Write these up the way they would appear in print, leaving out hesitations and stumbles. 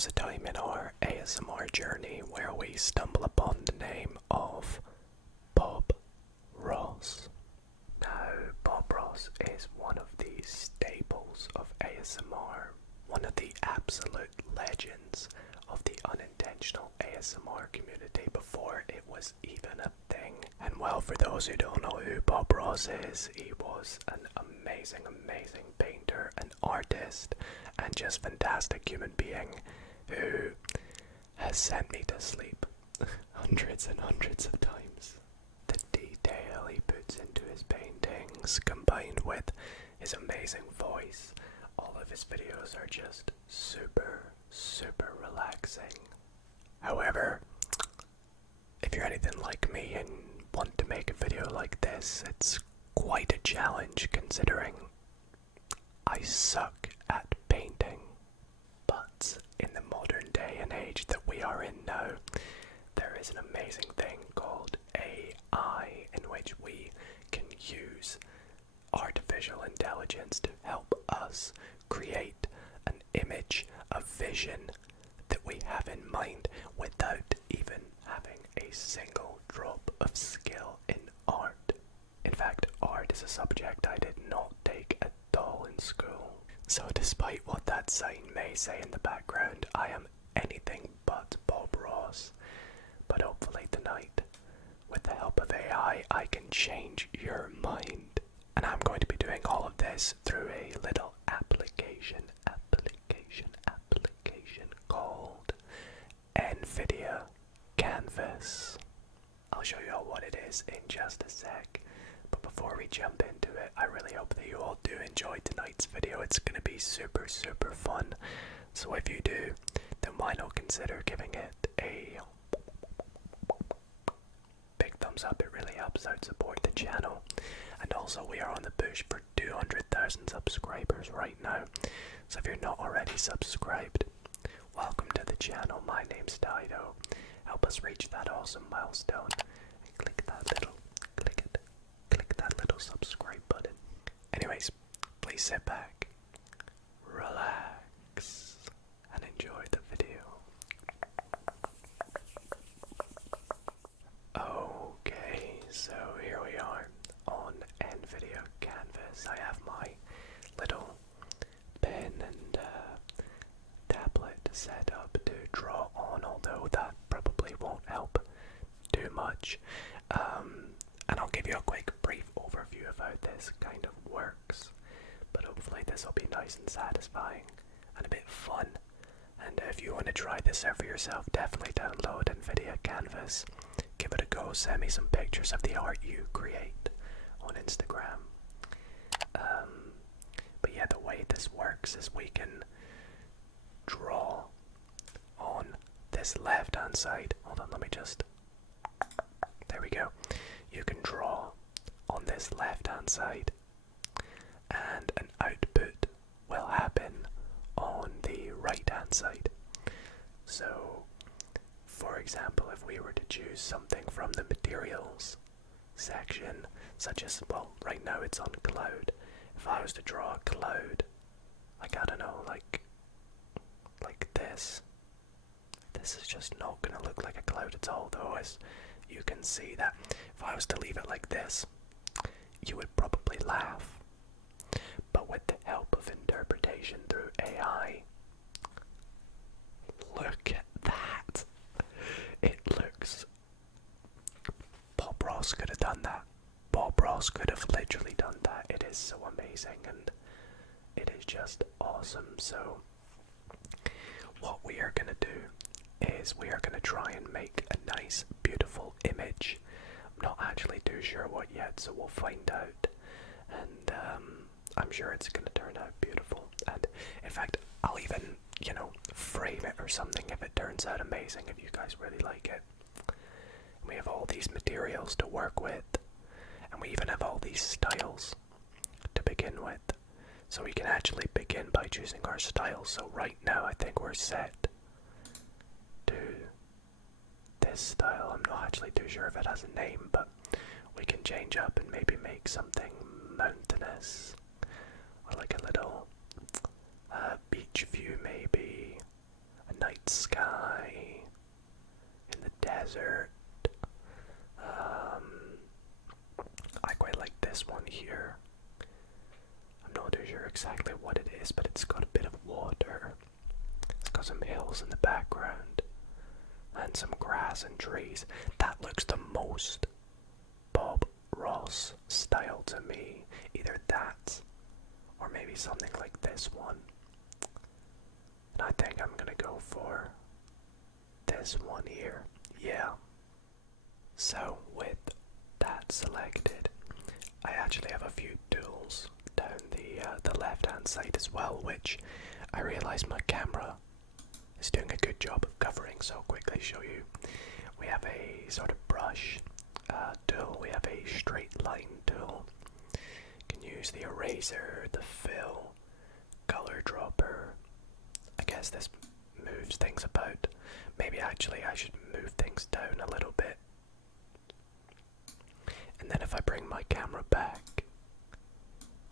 comes a time in our ASMR journey where we stumble upon the name of Bob Ross. Now, Bob Ross is one of the staples of ASMR, one of the absolute legends of the unintentional ASMR community before it was even a thing. And well, for those who don't know who Bob Ross is, he was an amazing painter, an artist, and just fantastic human being who has sent me to sleep hundreds and hundreds of times. The detail he puts into his paintings, combined with his amazing voice, all of his videos are just super relaxing. However, if you're anything like me and want to make a video like this, it's quite a challenge considering I suck at painting. But in the modern day and age that we are in now, there is an amazing thing called AI in which we can use artificial intelligence to help us create an image, a vision that we have in mind without even having a single drop of skill in art. In fact, art is a subject I did not take at all in school. So despite what that sign may say in the background, I am anything but Bob Ross. But hopefully tonight, with the help of AI, I can change your mind. And I'm going to be doing all of this through a little application called NVIDIA Canvas. I'll show you all what it is in just a sec. But before we jump into it, I really hope that you all do enjoy tonight's video. It's going to be super fun. So if you do, then why not consider giving it a big thumbs up. It really helps out support the channel. And also we are on the push for 200,000 subscribers right now. So if you're not already subscribed, welcome to the channel. My name's Dido. Help us reach that awesome milestone. And click that little subscribe button. Anyways, please sit back, relax, and enjoy the video. Okay, so here we are on NVIDIA Canvas. I have my little pen and tablet set up to draw on, although that probably won't help too much. And I'll give you a quick brief overview of how this kind of works. But hopefully this will be nice and satisfying and a bit fun. And if you want to try this out for yourself, definitely download NVIDIA Canvas. Give it a go, send me some pictures of the art you create on Instagram. But yeah, the way this works is we can draw on this left hand side. Hold on, let me just... There we go. You can draw on this left hand side and an output will happen on the right hand side. So, for example, if we were to choose something from the materials section, such as, well, right now it's on cloud. If I was to draw a cloud, like, I don't know, like this is just not going to look like a cloud at all, though, as you can see that if I was to leave it like this, you would probably laugh. But with the help of interpretation through AI, look at that. It looks... Bob Ross could have done that. Bob Ross could have literally done that. It is so amazing and it is just awesome. So what we are going to do is we are going to try and make a nice, beautiful image. I'm not actually too sure what yet, so we'll find out. And I'm sure it's going to turn out beautiful. And in fact, I'll even, frame it or something if it turns out amazing, if you guys really like it. And we have all these materials to work with. And we even have all these styles to begin with. So we can actually begin by choosing our style. So right now I think we're set to this style. I'm not actually too sure if it has a name, but we can change up and maybe make something mountainous, or like a little beach view, maybe a night exactly what it is, but it's got a bit of water. It's got some hills in the background and some grass and trees. That looks the most Bob Ross style to me. Either that or maybe something like this one. And I think I'm gonna go for this one here. Yeah. So with that selected, I actually have a few tools down the left hand side as well, which I realize my camera is doing a good job of covering, so I'll quickly show you. We have a sort of brush tool, we have a straight line tool. You can use the eraser, the fill, color dropper. I guess this moves things about. Maybe actually I should move things down a little bit. And then if I bring my camera back,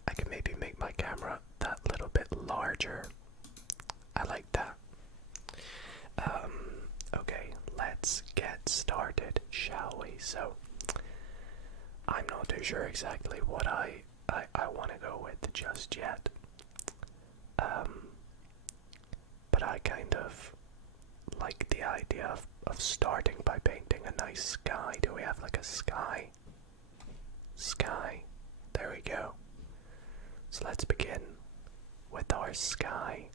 I can maybe make my camera that little bit larger. I like that. Okay, let's get started, shall we? So, I'm not too sure exactly what I want to go with just yet. But I kind of like the idea of starting by painting a nice sky. Do we have like a sky? Sky. There we go. So let's begin with our sky.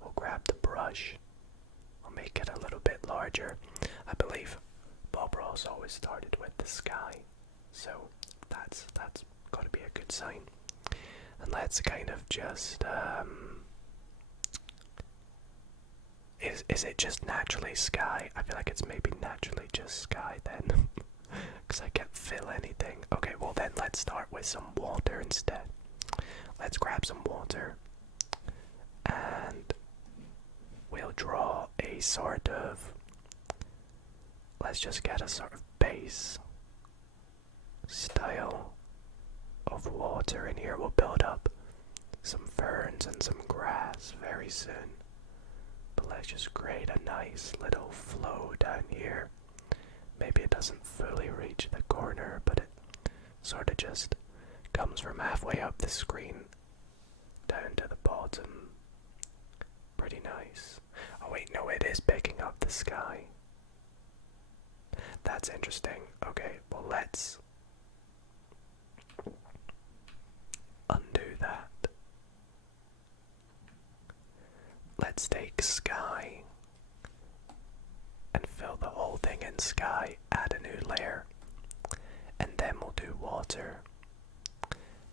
We'll grab the brush. I'll make it a little bit larger. I believe Bob Ross always started with the sky. So that's got to be a good sign. And let's kind of just is it just naturally sky? I feel like it's maybe naturally just sky then. Because I can't fill anything. Okay, well then let's start with some water instead. Let's grab some water. And we'll draw a sort of... Let's just get a sort of base style of water in here. We'll build up some ferns and some grass very soon. But let's just create a nice little flow down here. Maybe it doesn't fully reach the corner, but it sort of just comes from halfway up the screen down to the bottom. Pretty nice. Oh wait, no, it is picking up the sky. That's interesting. Okay, well let's undo that. Let's take sky and fill the whole thing in sky, add a new layer, and then we'll do water,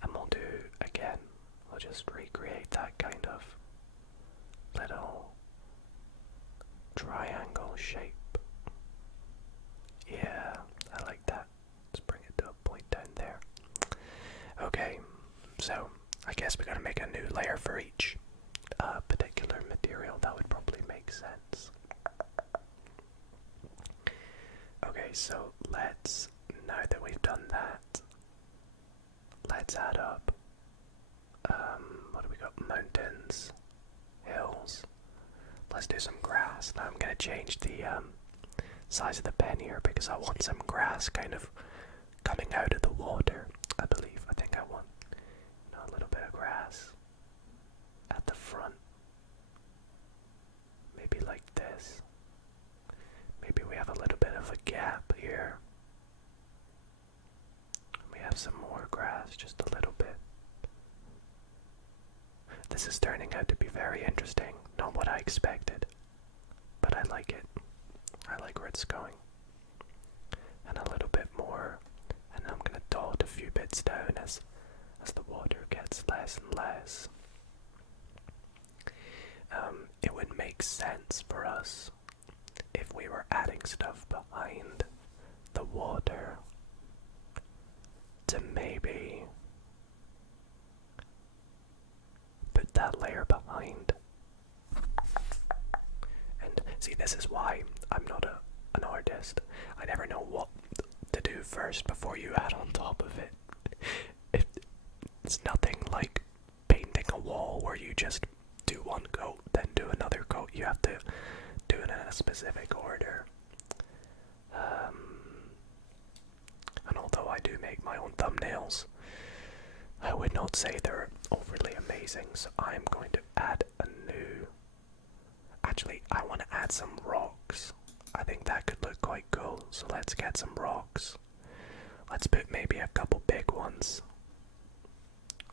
and we'll do, again, we'll just recreate that kind of little triangle shape. Yeah, I like that. Let's bring it to a point down there. Okay, so I guess we gotta make a new layer for each particular material. That would probably make sense. Okay, so let's, now that we've done that, let's add up, what do we got? Mountains, hills. Let's do some grass. Now I'm gonna change the size of the pen here because I want some grass kind of coming out of the water. I think I want, you know, a little bit of grass at the front. Maybe like this. Maybe we have a little bit of a gap here. We have some more grass, just a little bit. This is turning out to be very interesting. Not what I expected, but I like it. I like where it's going. And a little bit more, and I'm gonna dot a few bits down as the water gets less and less. It would make sense for us if we were adding stuff behind the water to maybe put that layer behind. And see, this is why I'm not an artist. I never know what to do first before you add on top of it. It's nothing like painting a wall where you just do one coat, then do another coat. You have to do it in a specific order. And although I do make my own thumbnails, I would not say they're grazing, so I'm going to add a new... Actually, I want to add some rocks. I think that could look quite cool, so let's get some rocks. Let's put maybe a couple big ones.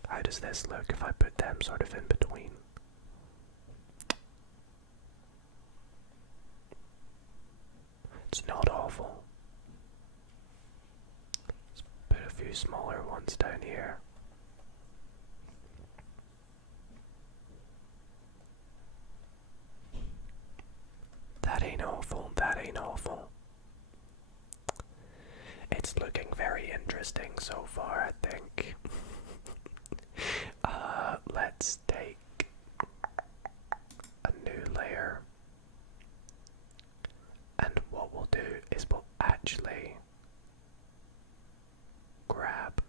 How does this look if I put them sort of in between? It's not awful. Let's put a few smaller ones down here. That ain't awful, that ain't awful. It's looking very interesting so far, I think. Let's take a new layer. And what we'll do is we'll actually grab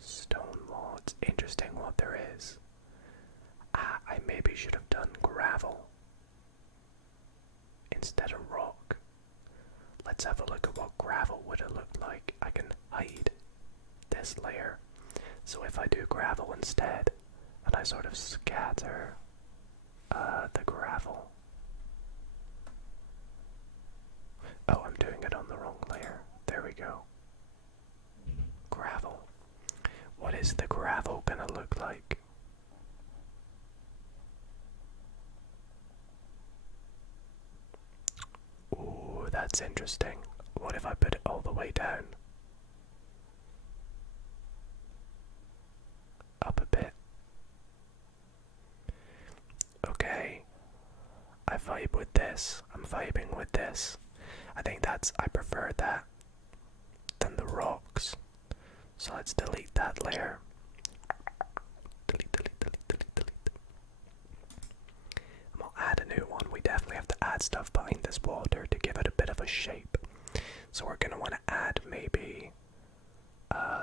stone wall. It's interesting what there is. I maybe should have done gravel instead of rock. Let's have a look at what gravel would have looked like. I can hide this layer. So if I do gravel instead, and I sort of scatter the gravel. Oh, I'm doing it on the wrong layer. There we go. Gravel. What is the gravel gonna look like? Ooh, that's interesting. What if I put it all the way down? Up a bit. Okay. I vibe with this. I'm vibing with this. I think I prefer that than the rocks. So let's delete that layer. Delete, delete, delete, delete, delete. And we'll add a new one. We definitely have to add stuff behind this water to give it a bit of a shape. So we're gonna want to add maybe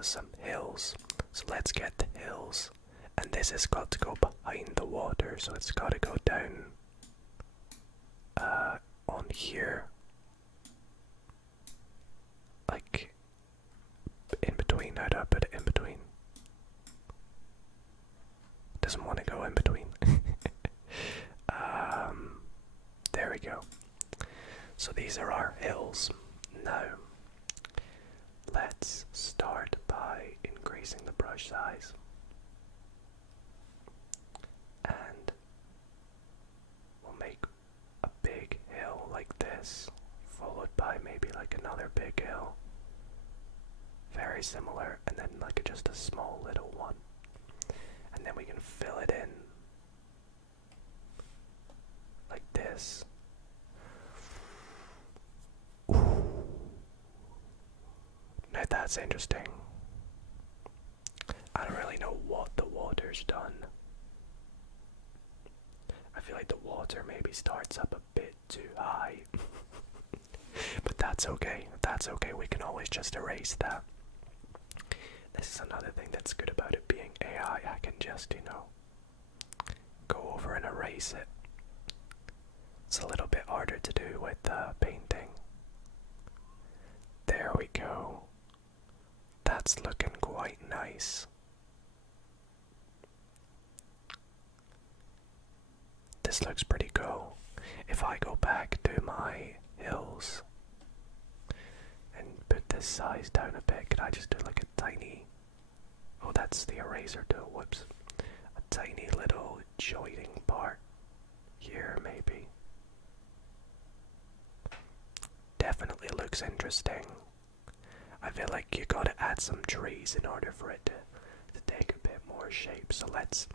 some hills. So let's get the hills. And this has got to go behind the water, so it's got to go down on here. Like in between. How do I put it in between? Doesn't want to go in between. There we go. So these are our hills. Now let's start by increasing the brush size. And we'll make a big hill like this, followed by maybe like another big hill. Very similar, and then like just a small little one. And then we can fill it in like this. Ooh. Now that's interesting. I don't really know what the water's done. I feel like the water maybe starts up a bit too high. But that's okay. That's okay. We can always just erase that. This is another thing that's good about it being AI. I can just, go over and erase it. It's a little bit harder to do with painting. There we go. That's looking quite nice. This looks pretty cool. If I go back to my hills and put this size down a bit, could I just do like a tiny... Oh, that's the eraser tool, whoops. A tiny little joining part here, maybe. Definitely looks interesting. I feel like you gotta add some trees in order for it to take a bit more shape, so let's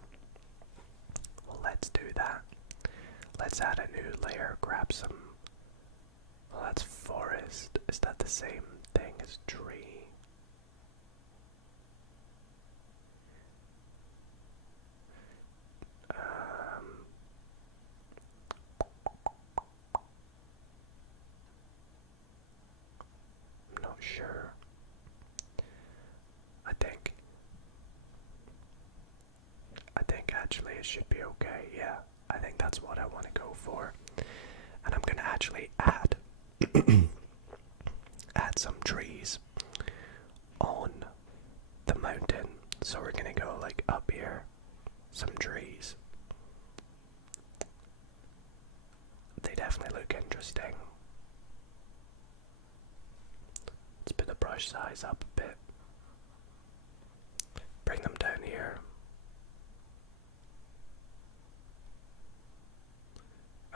do that. Let's add a new layer, grab some... Well, that's forest. Is that the same thing as tree? I'm not sure. I think actually it should be okay, yeah. I think that's what I want to go for. And I'm going to actually add add some trees on the mountain. So we're gonna go like up here, some trees. They definitely look interesting. Let's put the brush size up a bit. Bring them down here.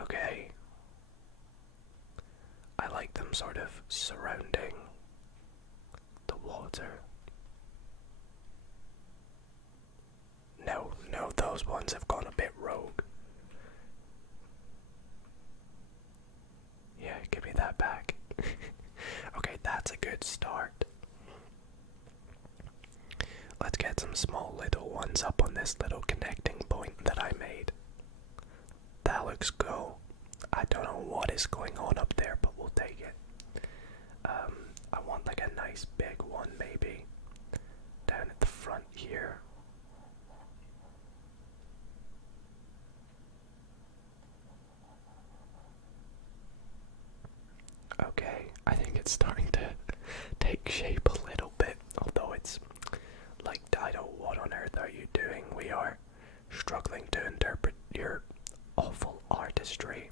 Okay. I like them sort of surrounding the water. No, those ones have gone a bit rogue. Yeah, give me that back. Okay, that's a good start. Let's get some small little ones up on this little connecting point that I made. That looks cool. I don't know what is going on up there, but we'll take it. I want like a nice big one maybe down at the front here. Okay, I think it's starting to take shape a little bit, although it's like, Dido, what on earth are you doing? We are struggling to interpret your awful artistry,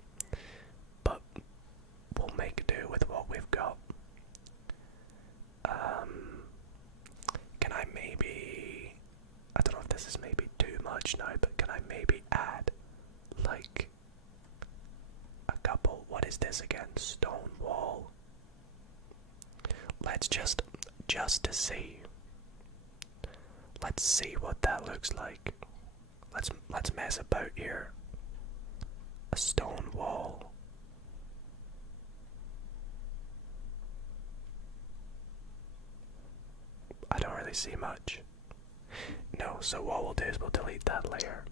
but we'll make do with what we've got. Can I maybe, I don't know if this is maybe too much now, but can I maybe add like a couple, what is this again, stone wall? Let's just to see. Let's see what that looks like. Let's mess about here. A stone wall. I don't really see much. No, so what we'll do is we'll delete that layer.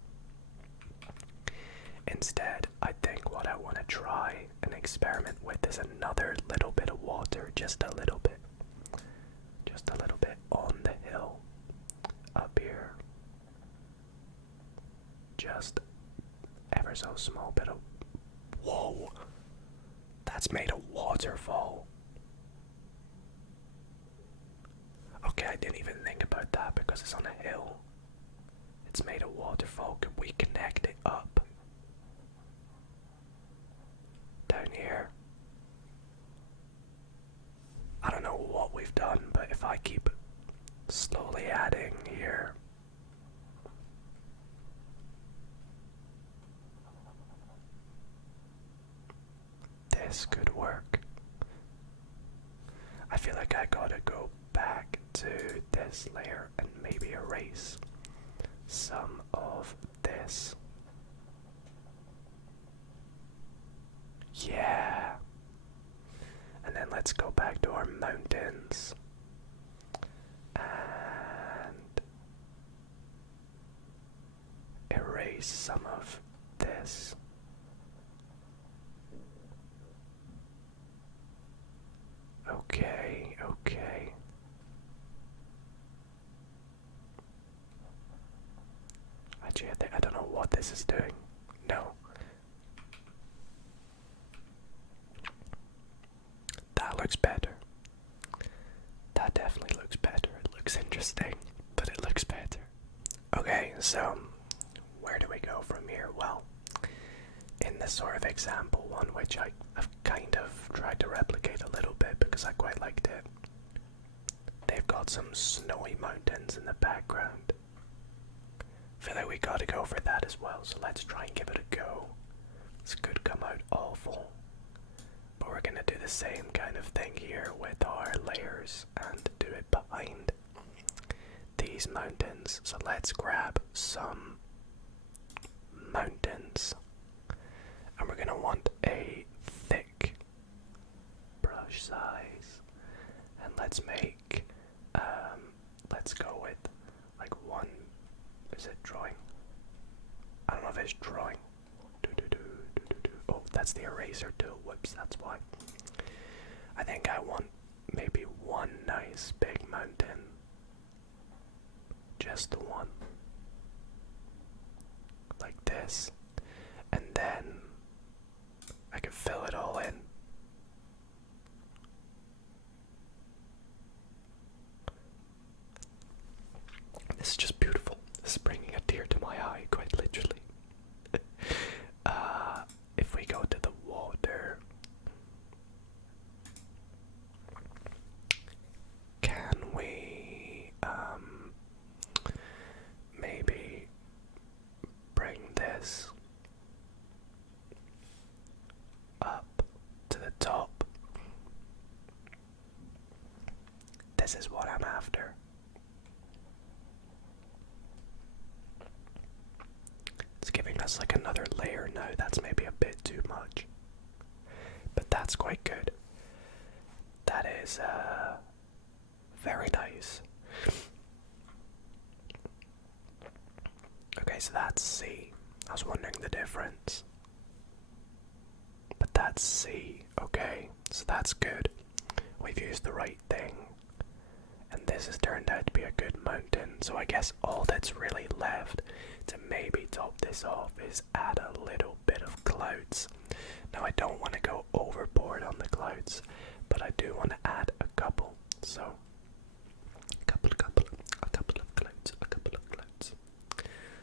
Instead, I think what I want to try and experiment with is another little bit of water, just a little bit. Just a little bit on the hill up here. Just ever so small bit of... Whoa! That's made a waterfall. Okay, I didn't even think about that because it's on a hill. It's made a waterfall. Could we connect it up? Down here. I don't know what we've done, but if I keep slowly adding here. This could work. I feel like I gotta go back to this layer and maybe erase some of this. Yeah. And then let's go back to our mountains. And erase some of this. Okay, okay. Actually, I don't know what this is doing. No. That looks better. That definitely looks better. It looks interesting, but it looks better. Okay, so where do we go from here? Well, in this sort of example one, which I've kind of tried to replicate a little bit because I quite liked it, they've got some snowy mountains in the background. I feel like we gotta go for that as well, so let's try and give it a go. This could come out awful, but we're gonna do the same kind of thing here with our layers and do it behind these mountains. So let's grab some mountains, and we're gonna want a thick brush size, and let's make let's go with like one. Is it drawing? I don't know if it's drawing. Oh, that's the eraser tool. Whoops, that's why. I think I want maybe one nice big mountain. Just the one. Like this. And then I can fill it all in. This is this up to the top. This is what I'm after. It's giving us like another layer now. That's maybe a bit too much, but that's quite good. That is very nice. Okay, so that's C. I was wondering the difference. But that's C. Okay, so that's good. We've used the right thing. And this has turned out to be a good mountain. So I guess all that's really left to maybe top this off is add a little bit of clouds. Now I don't want to go overboard on the clouds, but I do want to add a couple. So a couple of clouds.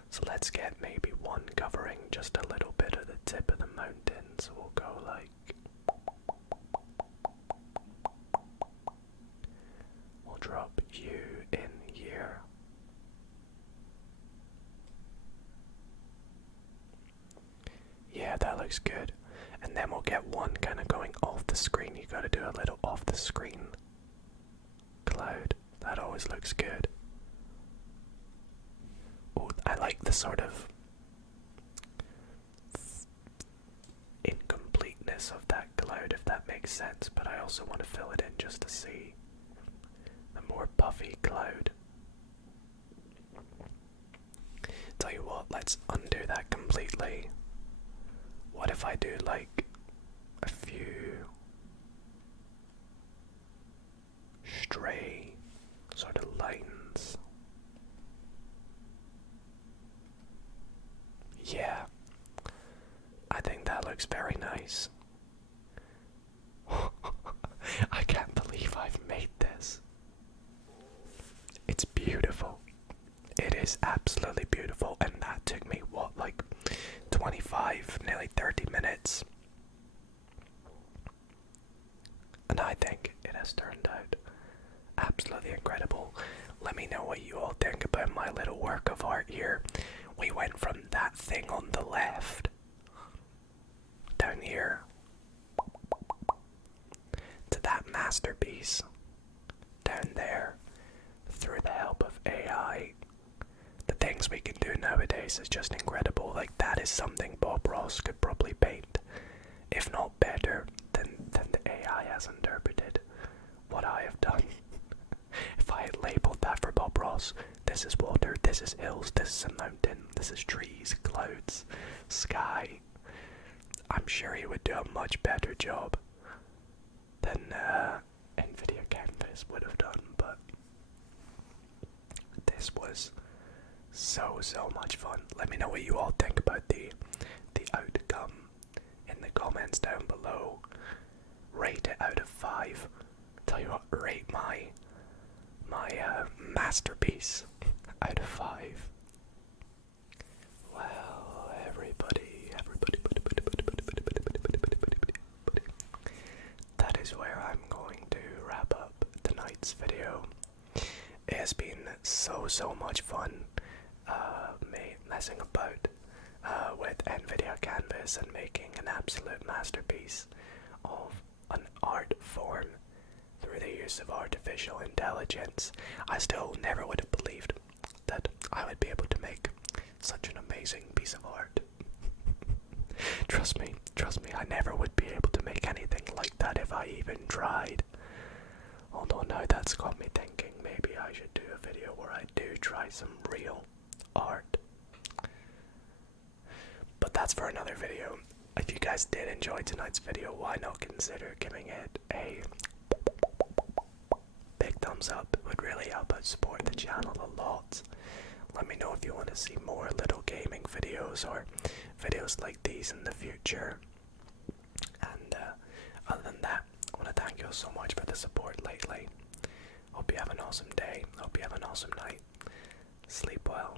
So let's get maybe one covering just a little bit of the tip of the mountain. So we'll go like, we'll drop you in here. Yeah, that looks good. And then we'll get one kind of going off the screen. You gotta do a little off the screen cloud. That always looks good. Oh, I like the sort of incompleteness of that cloud, if that makes sense, but I also want to fill it in just to see the more puffy cloud. Tell you what, let's undo that completely. What if I do like a few stray sort of lines? Yeah, I think that looks very nice. I can't believe I've made this. It's beautiful. It is absolutely beautiful, and that took me, what, like 25, nearly 30 minutes. And I think it has turned out absolutely incredible. Let me know what you all think about my little work of art here. We went from that thing on the left down here to that masterpiece down there through the help of AI. The things we can do nowadays is just incredible. Like, that is something Bob Ross could probably paint, if not better than the AI has interpreted what I have done. If I had labeled that for Bob Ross, this is water, this is hills, this is a mountain, this is trees, clouds, sky, I'm sure he would do a much better job than NVIDIA Canvas would have done, but this was so much fun. Let me know what you all think about the outcome in the comments down below. Rate it out of 5. Tell you what, rate my masterpiece out of 5. Well, everybody, that is where I'm going to wrap up tonight's video. It has been so much fun messing about with NVIDIA Canvas and making an absolute masterpiece of an art form through the use of artificial intelligence. I still never would have believed that I would be able to make such an amazing piece of art. Trust me, I never would be able to make anything like that if I even tried. Although now that's got me thinking maybe I should do a video where I do try some real art. But that's for another video. If you guys did enjoy tonight's video, why not consider giving it a big thumbs up? It would really help out support the channel a lot. Let me know if you want to see more little gaming videos or videos like these in the future. And other than that, I want to thank you all so much for the support lately. Hope you have an awesome day. Hope you have an awesome night. Sleep well.